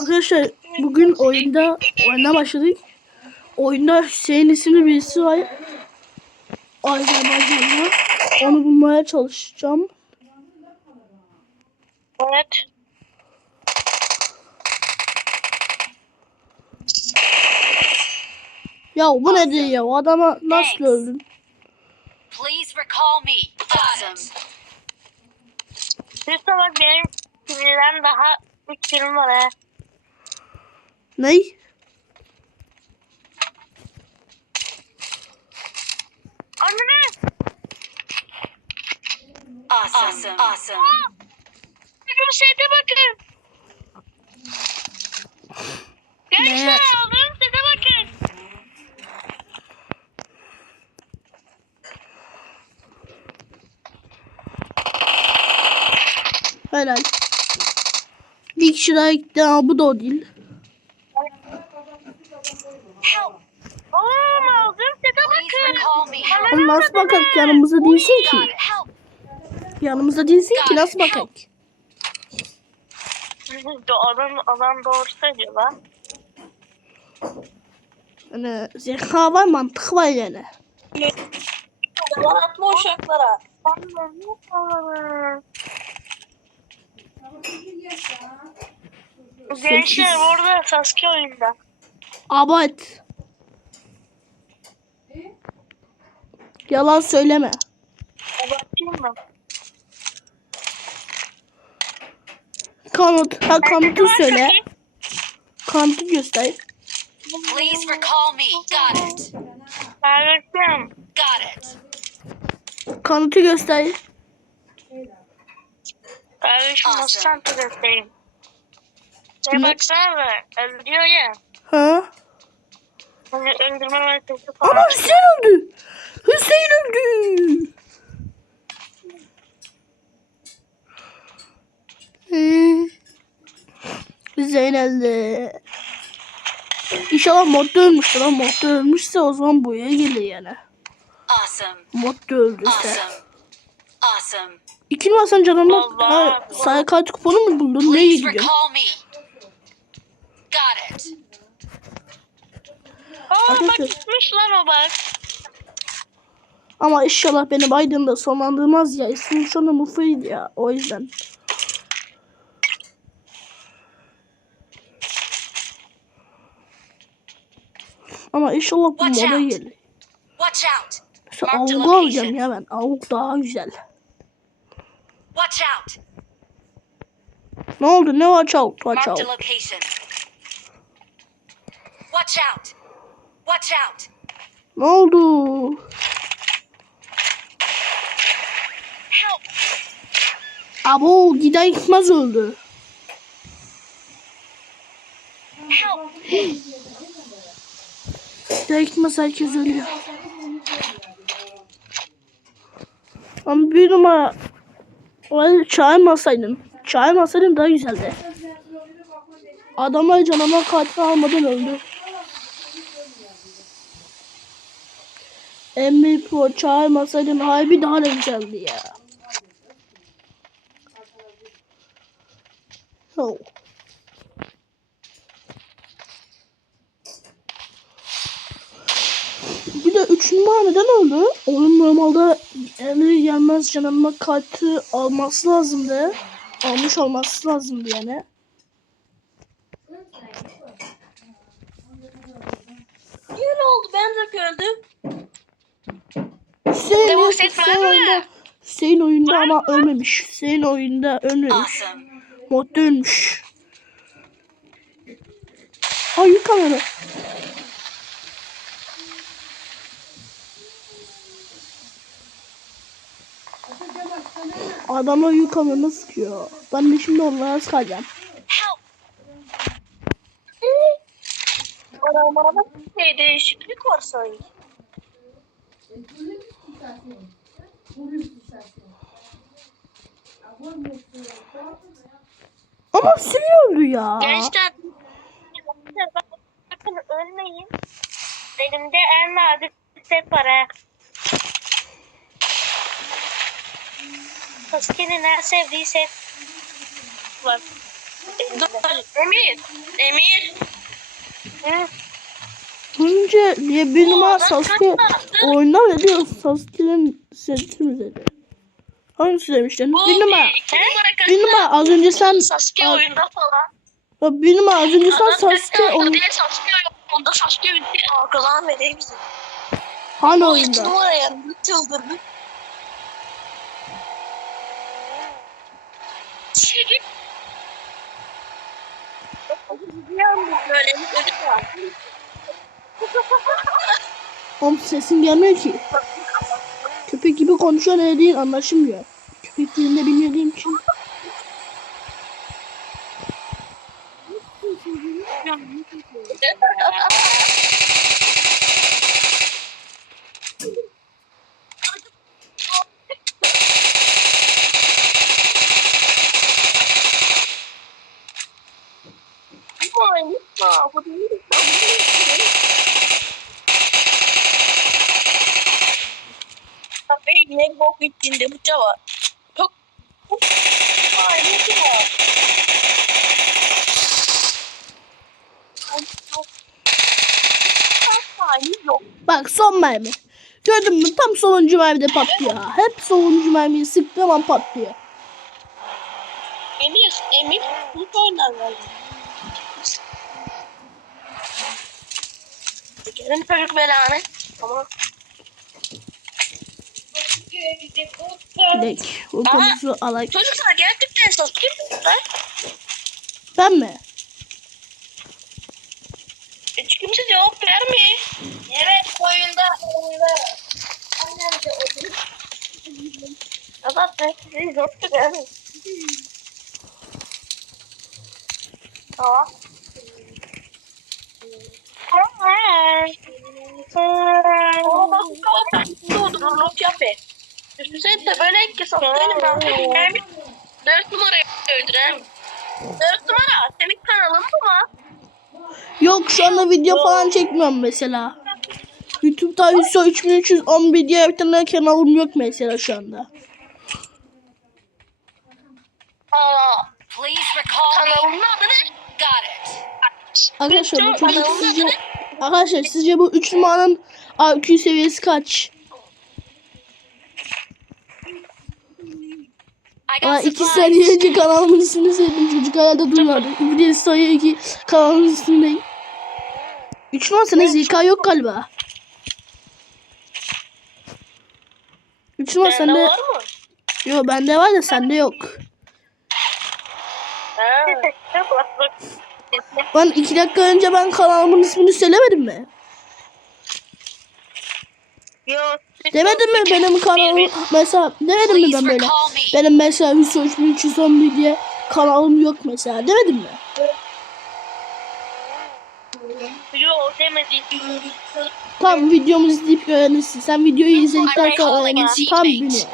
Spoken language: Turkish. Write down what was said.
Arkadaşlar bugün oyunda oyuna başladık. Oyunda Hüseyin isimli birisi var. Azerbaycan'da. Onu bulmaya çalışacağım. Evet. Ya bu nedir ya? O adama nasıl Thanks. öldün? Please recall me. Awesome. Bak benim kimden daha 3 film var ha. Ney? Anne Awesome. Awesome. bir sete bakın. Gençler aldığım sete bakın. Helal. Daha gitti ama bu da o değil. Oğlum nasıl bakak yanımızda değilsin ki? Yanımızda değilsin ki nasıl bakak? Adam, adam doğru söylüyor lan. Yani zeka var mantık var yani. Yalan atma uşaklara. Gençler burada Sasuke oyunda. Abart. Yalan söyleme. Abartayım mı? Kanıt. Ha kanıtı söyle. Kanıtı göster. Please recall me. Got it. Kardeşim. Got it. Kanıtı göster. Kardeşim Awesome. nasıl santa göstereyim? Ne baksana da öldürüyor ya. Ha? Hani öldürme Ama falan. Hüseyin öldü. Hüseyin öldü. Ee, Hüseyin öldü. İnşallah modda ölmüştür. Ama modda ölmüşse o zaman buraya gelir yani. Awesome. Modda öldüyse. Awesome. Awesome. İki numara sen canımda Allah. ha, sarı kart kuponu mu buldun? Neye gidiyorsun? Got it. Aa bak Arkadaşlar. gitmiş lan o bak. Ama inşallah beni Biden'da sonlandırmaz ya. İsmim şu anda Mufa'ydı ya. O yüzden. Ama inşallah bu Watch moda out. gelir. Watch out. Mesela Mark the avuk alacağım location. ya ben. Avuk daha güzel. Watch out. Ne oldu? Ne watch out? Watch Mark the out. location. Watch out. Watch out. Ne oldu? Help. Abo gider gitmez öldü. Help. Gider gitmez herkes ölüyor. Ama bir numara Ay, çağırmasaydın. Çağırmasaydın daha güzeldi. Adamlar canavar katil almadan öldü. Emir Pro çağırmasaydın harbi daha da güzeldi ya. Oh. Bir de 3 numara neden öldü? Onun normalde Emir gelmez canavar kartı alması lazımdı. Almış olması lazımdı yani. Niye ne oldu? Ben de öldüm. Hüseyin, Hüseyin, mı? oyunda. Hüseyin oyunda ama ölmemiş. Hüseyin oyunda ölmemiş. Modda ölmüş. Ay kamera. Adama yük kamera sıkıyor. Ben de şimdi onlara sıkacağım. Help. Aramada şey değişiklik var sanki. Ama Hüseyin öldü ya. Gençler bakın ölmeyin. Elimde en nadir set var. Sasuke'nin en sevdiği set var. Emir. Emir. Hı? Önce diye bir numara Sasuke oyunda mı diyor Sasuke'nin sesi mi dedi? Hangisi demiştin? Bu Bir numara. numara? Bir numara az önce sen Sasuke oyunda falan. Ya bir numara az önce sen Sasuke oyunda Sasuke oyunda Sasuke bitti. Arkadan ve değil bizi. hani oyunda? numara yandı çıldırdı. Çekil. Bir anda böyle bir çocuk var. Oğlum sesin gelmiyor ki. Köpek gibi konuşuyor ne dediğin anlaşılmıyor. Köpek dilinde bilmediğim için. Ay, lütfen, bu değil. Kafeyi ne bok gittiğinde bu var. Çok Ay lütfen. Yok. Bak son mermi. Gördün mü tam sonuncu mermide patlıyor. Hep sonuncu mermiyi sıktığım an patlıyor. Emir, Emir, bu oynar. Gelin çocuk belanı. Tamam. Gidek. O konusu alay. Çocuklar gerçekten Sasuke mi? Ben mi? Hiç kimse cevap vermiyor. Evet, oyunda. Oyunda. Annem de oyunda. Evet, ben sizi yoktu değil mi? Tamam. Ama bak bu kadar dolduruluk yapıyor. Düşünsene de böyle ki Sasuke'nin ben bilmem. Dört numarayı öldüren. Dört numara, senin kanalın mı var? Yok şu anda video falan çekmiyorum mesela. YouTube'da 3311 diye bir tane kanalım yok mesela şu anda. Aa, Please recall me. kanalının adı ne? Got it. Arkadaşlar bu çocuk Kanalının sizce? Arkadaşlar sizce bu 3 numaranın IQ seviyesi kaç? Aa, got 2 supplies. saniye önce kanalımın ismini söyledim çocuk herhalde duymadı. Bir sayıyor ki kanalımın ismi ne? 3 numara senin zeka yok galiba. 3 numara Sende var mı? yok bende var da sende yok. Ha. Ben 2 dakika önce ben kanalımın ismini söylemedim mi? Demedim mi benim kanalım mesela demedim mi ben böyle? Benim mesela Hüso 3311 diye kanalım yok mesela demedim mi? Yok demedi. Tam videomuzu izleyip öğrenirsin. Sen videoyu izledikten sonra öğrenirsin. Tam biliyorum.